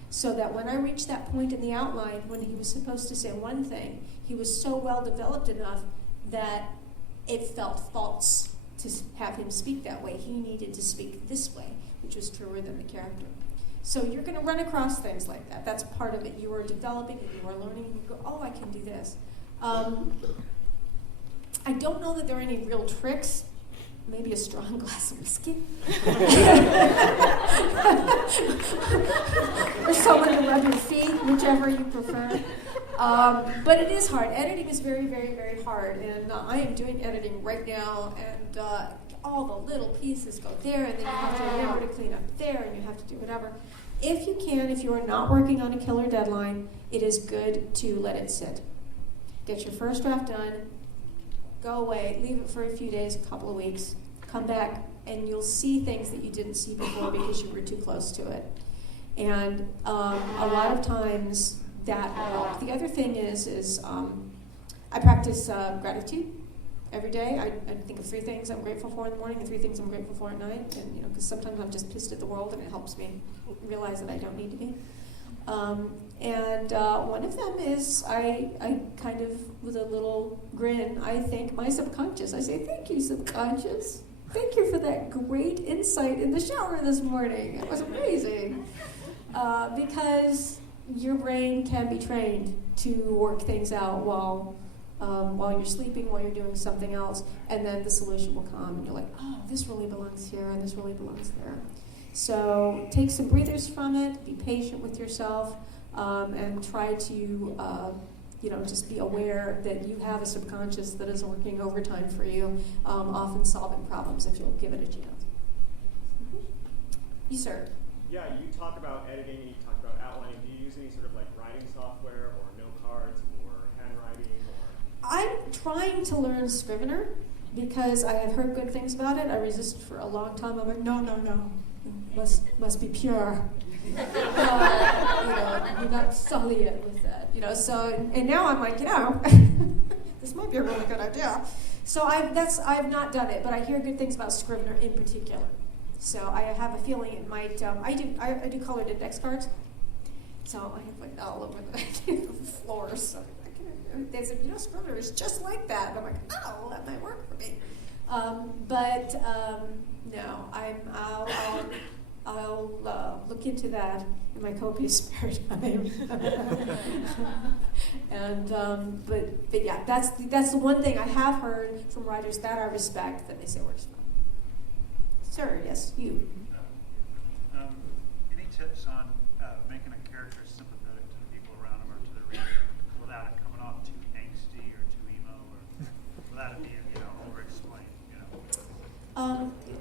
So that when I reached that point in the outline, when he was supposed to say one thing, he was so well developed enough that it felt false to have him speak that way. He needed to speak this way, which was truer than the character. So you're going to run across things like that. That's part of it. You are developing it. You are learning. You go, oh, I can do this. I don't know that there are any real tricks. Maybe a strong glass of whiskey. Or someone to rub your feet, whichever you prefer. But it is hard. Editing is very, very, very hard. And I am doing editing right now, and all the little pieces go there, and then you have to remember to clean up there, and you have to do whatever. If you can, if you are not working on a killer deadline, it is good to let it sit. Get your first draft done, go away, leave it for a few days, a couple of weeks, come back, and you'll see things that you didn't see before because you were too close to it. And a lot of times that helps. The other thing is I practice gratitude every day. I think of 3 things I'm grateful for in the morning and 3 things I'm grateful for at night. And because sometimes I'm just pissed at the world, and it helps me realize that I don't need to be. And one of them is I kind of, with a little grin, I thank my subconscious. I say, thank you, subconscious. Thank you for that great insight in the shower this morning. It was amazing. Because your brain can be trained to work things out while you're sleeping, while you're doing something else, and then the solution will come, and you're like, oh, this really belongs here, and this really belongs there. So take some breathers from it, be patient with yourself, and try to just be aware that you have a subconscious that is working overtime for you, often solving problems if you'll give it a chance. You, sir. Yeah, you talk about editing and you talk about outlining. Do you use any sort of like writing software or note cards or handwriting? I'm trying to learn Scrivener because I have heard good things about it. I resisted for a long time. I'm like, no. Must be pure. You not sully it with that. So and now I'm like, this might be a really good idea. So I've not done it, but I hear good things about Scrivener in particular. So I have a feeling it might. I do colored index cards. So I have like all over the floor. So they said, Scrivener is just like that. And I'm like, oh, that might work for me. No, I'll look into that in my copious spare time. And but yeah, that's the one thing I have heard from writers that I respect that they say works well. Sir, yes, you. Any tips on making a character sympathetic to the people around him or to the reader without it coming off too angsty or too emo or without it being, over-explained,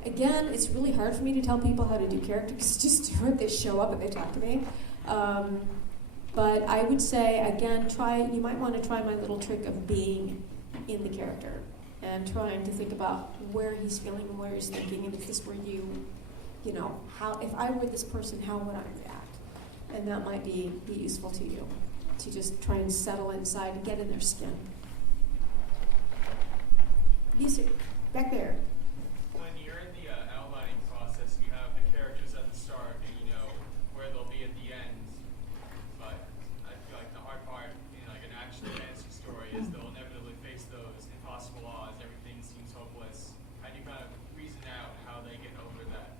Again, it's really hard for me to tell people how to do character because just do it. They show up and they talk to me. But I would say, again, you might want to try my little trick of being in the character and trying to think about where he's feeling and where he's thinking, and if this were you, if I were this person, how would I react? And that might be useful to you, to just try and settle inside and get in their skin. Yusuf, back there. When you're in the outlining process, you have the characters at the start, and you know where they'll be at the end. But I feel like the hard part in like an action fantasy story is they'll inevitably face those impossible odds. Everything seems hopeless. How do you kind of reason out how they get over that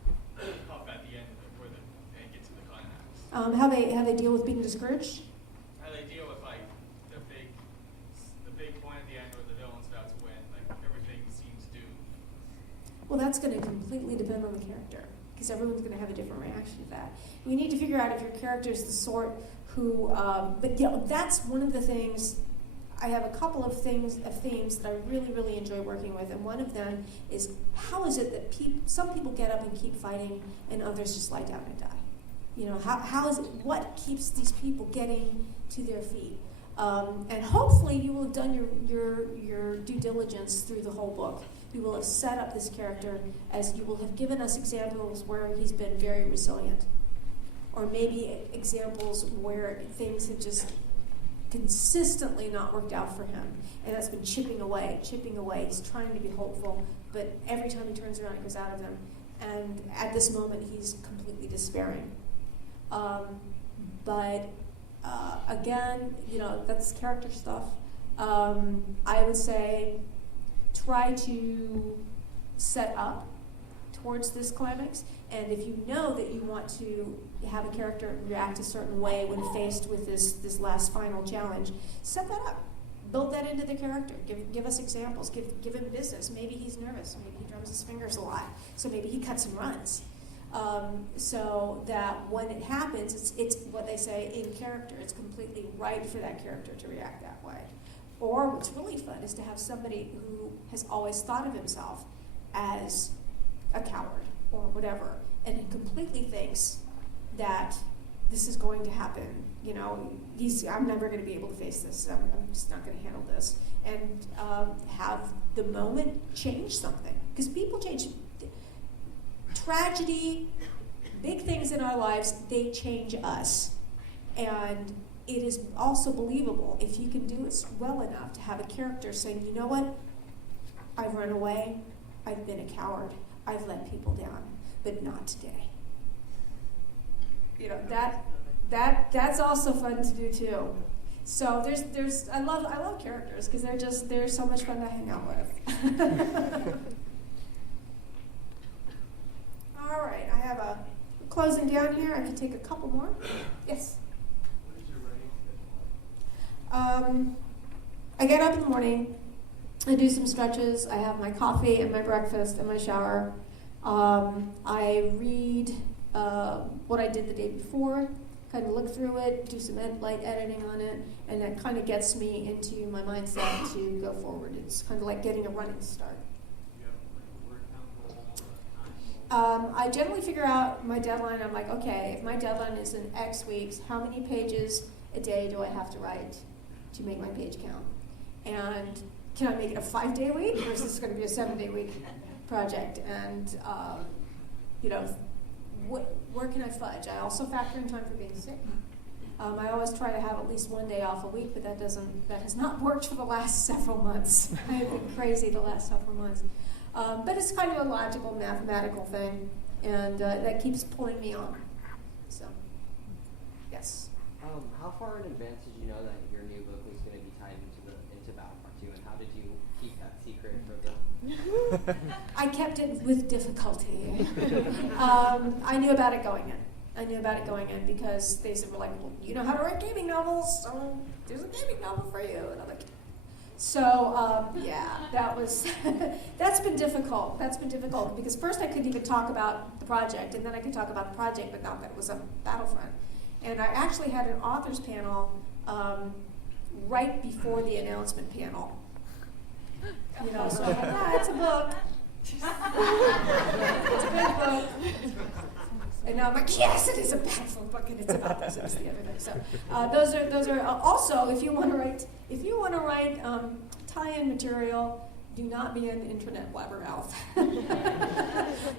hump at the end and get to the climax? How they deal with being discouraged? How they deal with like the big point at the end where the villain's about to win, like everything seems doomed. Well, that's going to completely depend on the character, because everyone's going to have a different reaction to that. You need to figure out if your character is the sort who, that's one of the things. I have a couple of themes that I really, really enjoy working with, and one of them is how is it that some people get up and keep fighting, and others just lie down and die? How is it? What keeps these people getting to their feet? And hopefully, you will have done your due diligence through the whole book. You will have set up this character as you will have given us examples where he's been very resilient, or maybe examples where things have just consistently not worked out for him, and that's been chipping away. He's trying to be hopeful, but every time he turns around, it goes out of him. And at this moment, he's completely despairing. Again, that's character stuff. I would say try to set up towards this climax, and if you know that you want to have a character react a certain way when faced with this last final challenge, set that up. Build that into the character. Give us examples. Give him business. Maybe he's nervous. Maybe he drums his fingers a lot. So maybe he cuts and runs. So that when it happens, it's what they say in character. It's completely right for that character to react that way. Or what's really fun is to have somebody who has always thought of himself as a coward or whatever, and he completely thinks that this is going to happen. I'm never going to be able to face this. I'm just not going to handle this. And have the moment change something. Because people change. Tragedy, big things in our lives, they change us. And it is also believable, if you can do it well enough, to have a character saying, you know what? I've run away. I've been a coward. I've let people down. But not today. That's also fun to do too. So I love characters because they're so much fun to hang out with. All right, I have a closing down here. I can take a couple more. Yes. What is your writing schedule like? I get up in the morning. I do some stretches. I have my coffee and my breakfast and my shower. I read what I did the day before, kind of look through it, do some light editing on it, and that kind of gets me into my mindset to go forward. It's kind of like getting a running start. Do you have like a word count goal or a time goal? I generally figure out my deadline. I'm like, okay, if my deadline is in X weeks, how many pages a day do I have to write to make my page count? And can I make it a 5-day week, or is this going to be a 7-day week project? And, where can I fudge? I also factor in time for being sick. I always try to have at least one day off a week, but that has not worked for the last several months. I have been crazy the last several months. But it's kind of a logical, mathematical thing, and that keeps pulling me on. So, yes. How far in advance did you know that your new book was going to be tied into Battle Part 2, and how did you keep that secret for the... I kept it with difficulty. I knew about it going in. Because they said, well, you know how to write gaming novels, so there's a gaming novel for you. And I'm like, so, that's been difficult. Because first I couldn't even talk about the project, and then I could talk about the project, but not that it was a Battlefront. And I actually had an authors panel right before the announcement panel. So I'm like, it's a book. It's a good book. And now I'm like, yes, it is a backflip book, and it's about this. It's the other thing. So those are also, if you want to write tie-in material, do not be an internet blabbermouth,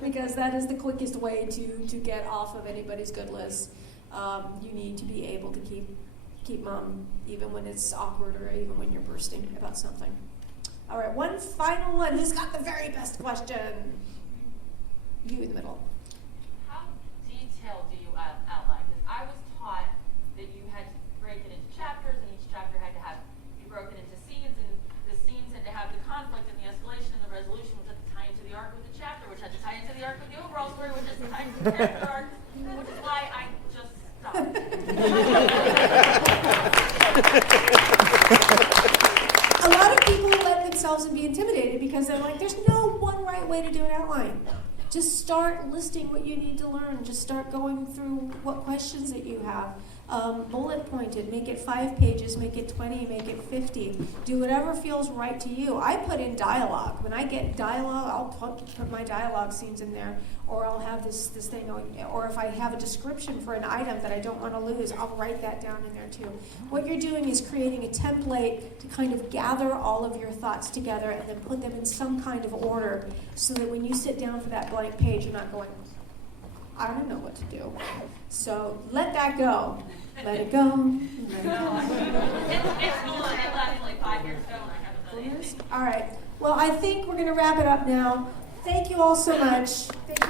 because that is the quickest way to get off of anybody's good list. You need to be able to keep mum even when it's awkward or even when you're bursting about something. All right, one final one. Who's got the very best question? You in the middle. How detailed do you outline? Because I was taught that you had to break it into chapters, and each chapter had to be broken into scenes, and the scenes had to have the conflict and the escalation and the resolution, which had to tie into the arc with the chapter, which had to tie into the arc with the overall story, which has to tie into the character arc, which is why I just stopped. A lot of people let themselves be intimidated because they're like, there's no one right way to do an outline. Just start listing what you need to learn. Just start going through what questions that you have. Bullet pointed, make it 5 pages, make it 20, make it 50. Do whatever feels right to you. I put in dialogue. When I get dialogue, I'll put my dialogue scenes in there, or I'll have this thing, or if I have a description for an item that I don't want to lose, I'll write that down in there too. What you're doing is creating a template to kind of gather all of your thoughts together and then put them in some kind of order so that when you sit down for that blank page, you're not going, I don't know what to do. So let that go. Let it go. Let it go. It's cool, and it lasted like 5 years ago, and I haven't done anything. All right. Well, I think we're going to wrap it up now. Thank you all so much. Thank you.